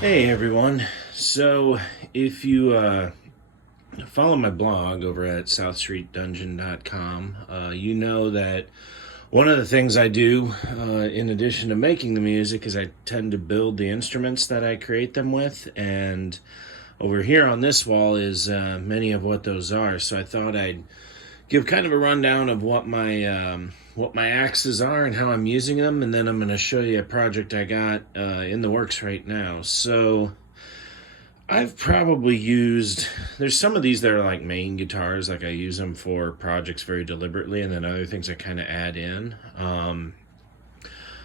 Hey everyone. So, if you follow my blog over at southstreetdungeon.com, you know that one of the things I do, in addition to making the music, is I tend to build the instruments that I create them with. And over here on this wall is many of what those are. So I thought I'd give kind of a rundown of what my axes are and how I'm using them, and then I'm going to show you a project I got in the works right now. So I've probably used, there's some of these that are like main guitars, like I use them for projects very deliberately, and then other things I kind of add in.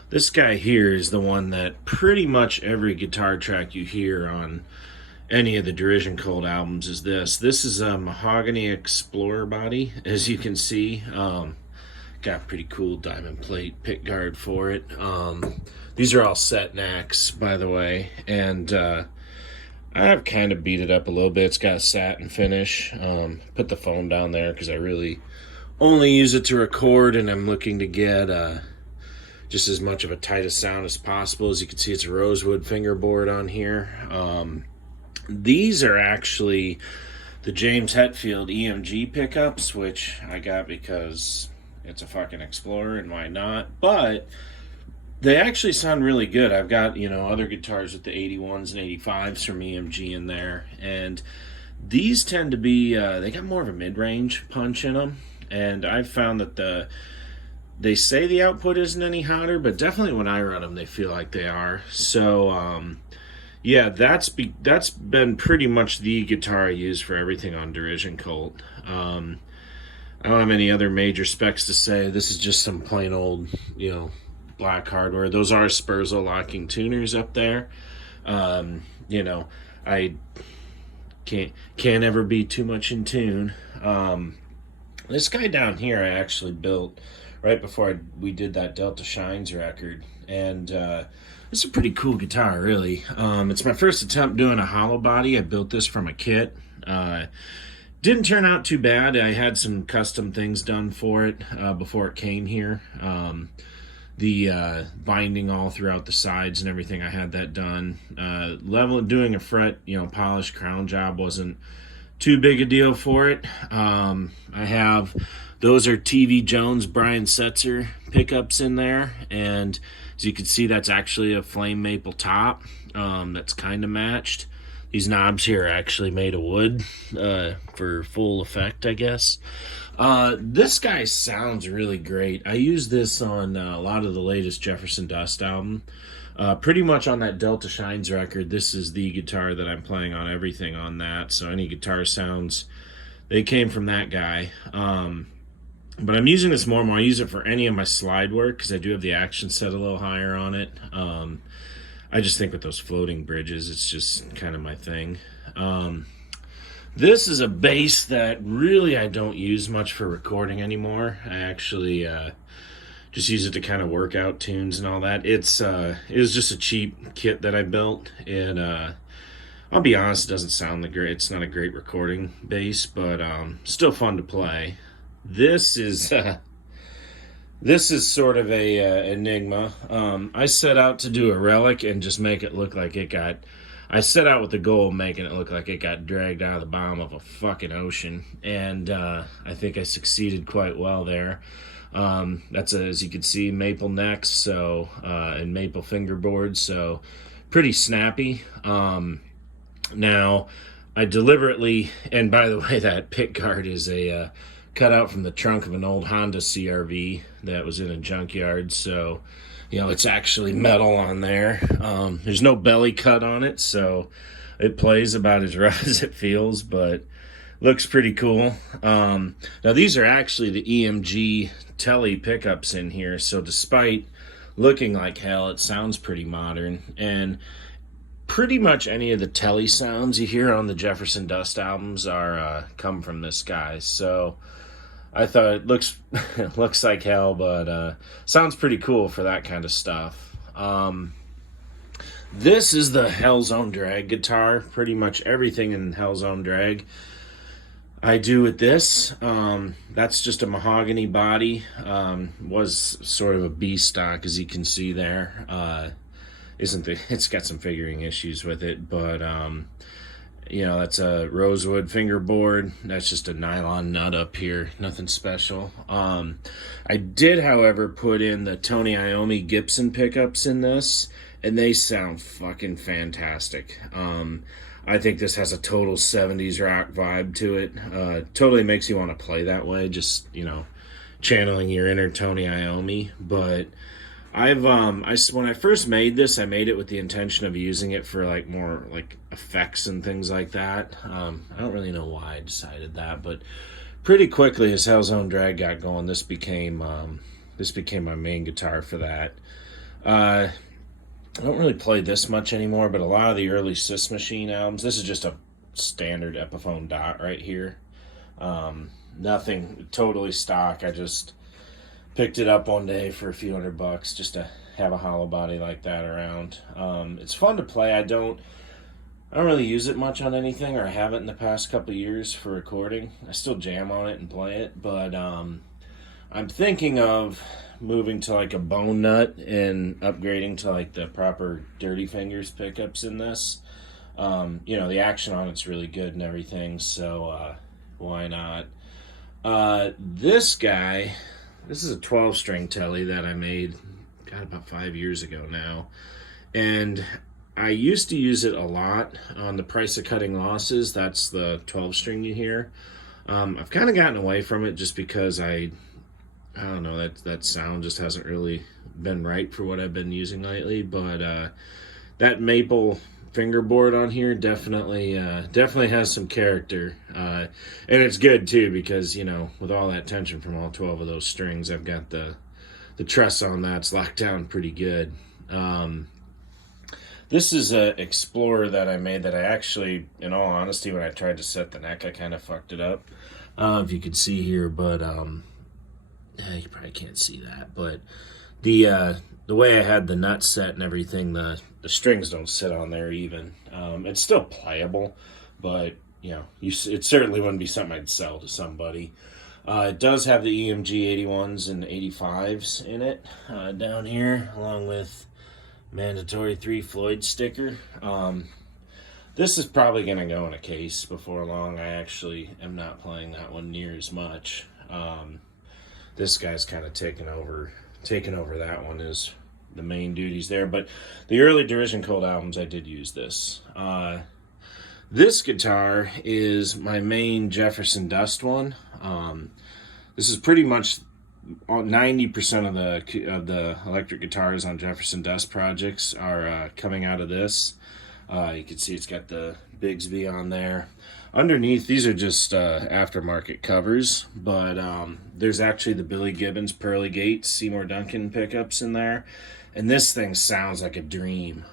This guy here is the one that pretty much every guitar track you hear on any of the Derision Cold albums is this. This is a Mahogany Explorer body, as you can see. Got pretty cool diamond plate pick guard for it. These are all set necks, by the way, and I've kind of beat it up a little bit. It's got a satin finish. Put the foam down there because I really only use it to record, and I'm looking to get just as much of a tightest sound as possible. As you can see, it's a rosewood fingerboard on here. These are actually the James Hetfield EMG pickups, which I got because it's a fucking Explorer, and why not? But they actually sound really good. I've got, other guitars with the 81s and 85s from EMG in there, and these tend to be, they got more of a mid-range punch in them, and I've found that they say the output isn't any hotter, but definitely when I run them, they feel like they are. So, yeah, that's been pretty much the guitar I use for everything on Derision Colt. I don't have any other major specs to say. This is just some plain old, black hardware. Those are Spurzl locking tuners up there. I can't ever be too much in tune. This guy down here I actually built right before we did that Delta Shines record, and it's a pretty cool guitar, really. It's my first attempt doing a hollow body. I built this from a kit. Didn't turn out too bad. I had some custom things done for it before it came here. The binding all throughout the sides and everything, I had that done. Doing a fret, polished crown job wasn't too big a deal for it. Those are TV Jones Brian Setzer pickups in there, and as you can see, that's actually a flame maple top that's kind of matched. These knobs here are actually made of wood for full effect, I guess. This guy sounds really great. I use this on a lot of the latest Jefferson Dust album. Pretty much on that Delta Shines record, this is the guitar that I'm playing on everything on that. So any guitar sounds, they came from that guy. But I'm using this more and more. I use it for any of my slide work because I do have the action set a little higher on it. I just think with those floating bridges, it's just kind of my thing. This is a bass that really I don't use much for recording anymore. I actually just use it to kind of work out tunes and all that. It was just a cheap kit that I built, and I'll be honest, it doesn't sound great. It's not a great recording bass, but still fun to play. This is sort of a enigma. I set out to do a relic and just make it look like I set out with the goal of making it look like it got dragged out of the bottom of a fucking ocean, and I think I succeeded quite well there. That's as you can see, maple necks, so and maple fingerboards, so pretty snappy. Now, I deliberately, and by the way, that pick guard is a cut out from the trunk of an old Honda CRV that was in a junkyard, so it's actually metal on there. There's no belly cut on it, so it plays about as rough as it feels, but looks pretty cool. Now these are actually the EMG Telly pickups in here, so despite looking like hell, it sounds pretty modern, and pretty much any of the Telly sounds you hear on the Jefferson Dust albums are come from this guy. So I thought it looks like hell, but sounds pretty cool for that kind of stuff. This is the Hellzone Drag guitar. Pretty much everything in Hellzone Drag I do with this. That's just a mahogany body. Was sort of a B stock, as you can see there. it's got some figuring issues with it, but that's a rosewood fingerboard. That's just a nylon nut up here, nothing special. I did, however, put in the Tony Iommi Gibson pickups in this, and they sound fucking fantastic. I think this has a total 70s rock vibe to it. Totally makes you want to play that way, just, channeling your inner Tony Iommi. But when I first made this, I made it with the intention of using it for like more like effects and things like that. I don't really know why I decided that, but pretty quickly as Hell's Own Drag got going, this became my main guitar for that. I don't really play this much anymore, but a lot of the early Sis Machine albums, this is just a standard Epiphone Dot right here. Nothing totally stock. I just picked it up one day for a few $100 just to have a hollow body like that around. It's fun to play. I don't really use it much on anything, or I haven't in the past couple of years for recording. I still jam on it and play it, but I'm thinking of moving to like a bone nut and upgrading to like the proper Dirty Fingers pickups in this. The action on it's really good and everything, so why not? This is a 12-string telly that I made, about 5 years ago now. And I used to use it a lot on The Price of Cutting Losses. That's the 12-string you hear. I've kind of gotten away from it just because I don't know, that sound just hasn't really been right for what I've been using lately. But that maple fingerboard on here definitely has some character, and it's good too because with all that tension from all 12 of those strings, I've got the truss on that's locked down pretty good. This is a Explorer that I made that I actually, in all honesty, when I tried to set the neck, I kind of fucked it up. If you could see here, but you probably can't see that, but the way I had the nut set and everything, the strings don't sit on there even. It's still playable, but it certainly wouldn't be something I'd sell to somebody. It does have the EMG 81s and 85s in it down here, along with mandatory 3 Floyd sticker. This is probably going to go in a case before long. I actually am not playing that one near as much. This guy's kind of taken over that one as the main duties there. But the early Derision Cold albums, I did use this. This guitar is my main Jefferson Dust one. This is pretty much 90% of the electric guitars on Jefferson Dust projects are coming out of this. You can see it's got the Bigsby on there. Underneath, these are just aftermarket covers, but there's actually the Billy Gibbons Pearly Gates Seymour Duncan pickups in there, and this thing sounds like a dream.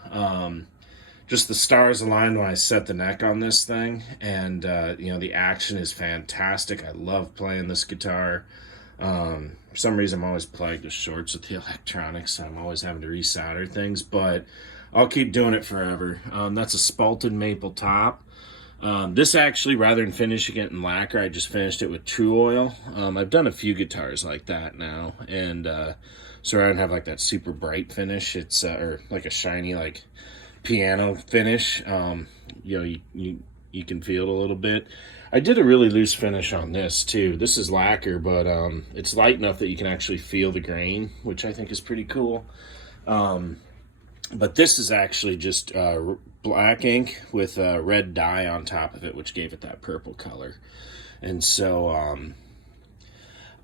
Just the stars aligned when I set the neck on this thing, and the action is fantastic. I love playing this guitar. For some reason, I'm always plagued with shorts with the electronics, so I'm always having to resolder things, but I'll keep doing it forever. That's a spalted maple top. This actually, rather than finishing it in lacquer, I just finished it with True Oil. I've done a few guitars like that now, and so I don't have like that super bright finish. It's or like a shiny like piano finish. You can feel it a little bit. I did a really loose finish on this too. This is lacquer, but it's light enough that you can actually feel the grain, which I think is pretty cool. But this is actually just black ink with red dye on top of it, which gave it that purple color. And so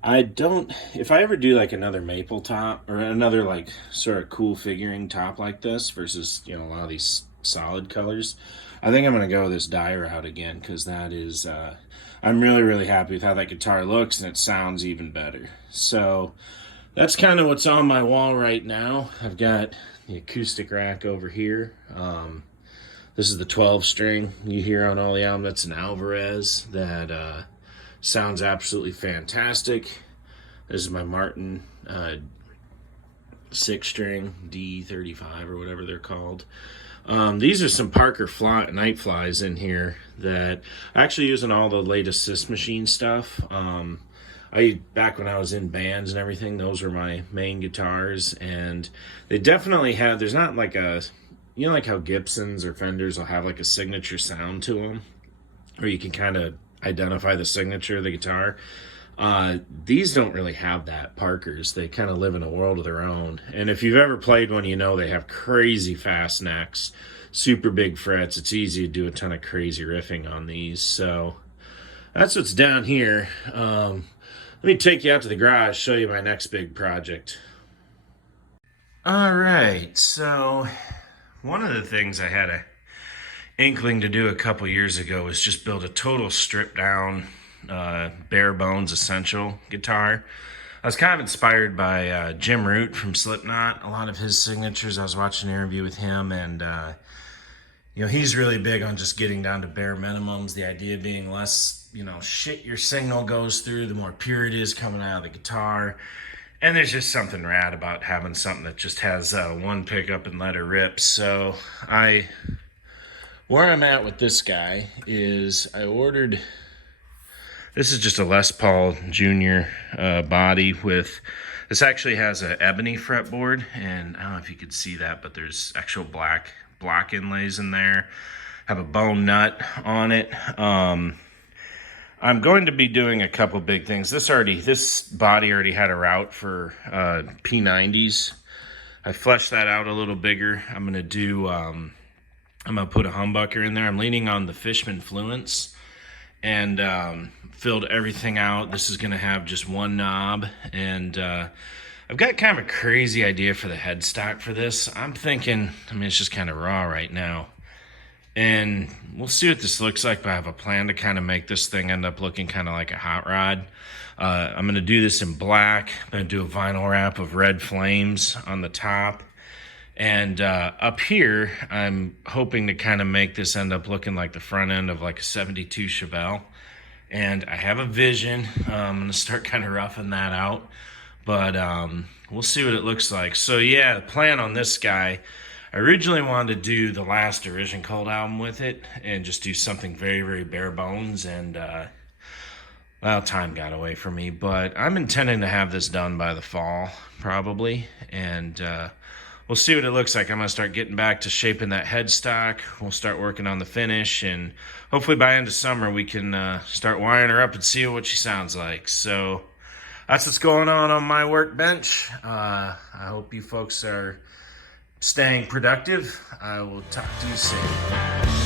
if I ever do like another maple top or another like sort of cool figuring top like this versus a lot of these solid colors, I think I'm going to go this dye route again, because that is I'm really, really happy with how that guitar looks, and it sounds even better. So that's kind of what's on my wall right now. I've got the acoustic rack over here. This is the 12-string you hear on all the albums. That's an Alvarez that sounds absolutely fantastic. This is my Martin 6-string D35 or whatever they're called. These are some Parker Night Flies in here that I actually use in all the latest Sis Machine stuff. back when I was in bands and everything, those were my main guitars, and they definitely have. There's not like a, like how Gibsons or Fenders will have like a signature sound to them, or you can kind of identify the signature of the guitar. These don't really have that. Parkers, they kind of live in a world of their own. And if you've ever played one, they have crazy fast necks, super big frets. It's easy to do a ton of crazy riffing on these. So that's what's down here. Let me take you out to the garage, show you my next big project. All right, so one of the things I had a inkling to do a couple years ago was just build a total stripped down, bare bones essential guitar. I was kind of inspired by Jim Root from Slipknot. A lot of his signatures, I was watching an interview with him, and he's really big on just getting down to bare minimums. The idea being less, shit your signal goes through, the more pure it is coming out of the guitar. And there's just something rad about having something that just has one pickup and let it rip. So where I'm at with this guy is I ordered. This is just a Les Paul Jr. Body with, this actually has an ebony fretboard, and I don't know if you could see that, but there's actual black block inlays in there. Have a bone nut on it. I'm going to be doing a couple big things. This body already had a route for P90s. I fleshed that out a little bigger. I'm gonna put a humbucker in there. I'm leaning on the Fishman Fluence, and filled everything out. This is going to have just one knob, and I've got kind of a crazy idea for the headstock for this. I'm thinking, it's just kind of raw right now, and we'll see what this looks like, but I have a plan to kind of make this thing end up looking kind of like a hot rod. I'm going to do this in black. I'm going to do a vinyl wrap of red flames on the top. And up here, I'm hoping to kind of make this end up looking like the front end of like a 72 Chevelle. And I have a vision. I'm going to start kind of roughing that out. But we'll see what it looks like. So yeah, the plan on this guy, I originally wanted to do the last Derision Cold album with it and just do something very, very bare bones. And time got away from me. But I'm intending to have this done by the fall, probably. And we'll see what it looks like. I'm going to start getting back to shaping that headstock. We'll start working on the finish, and hopefully by end of summer we can start wiring her up and see what she sounds like. So that's what's going on my workbench. I hope you folks are staying productive. I will talk to you soon.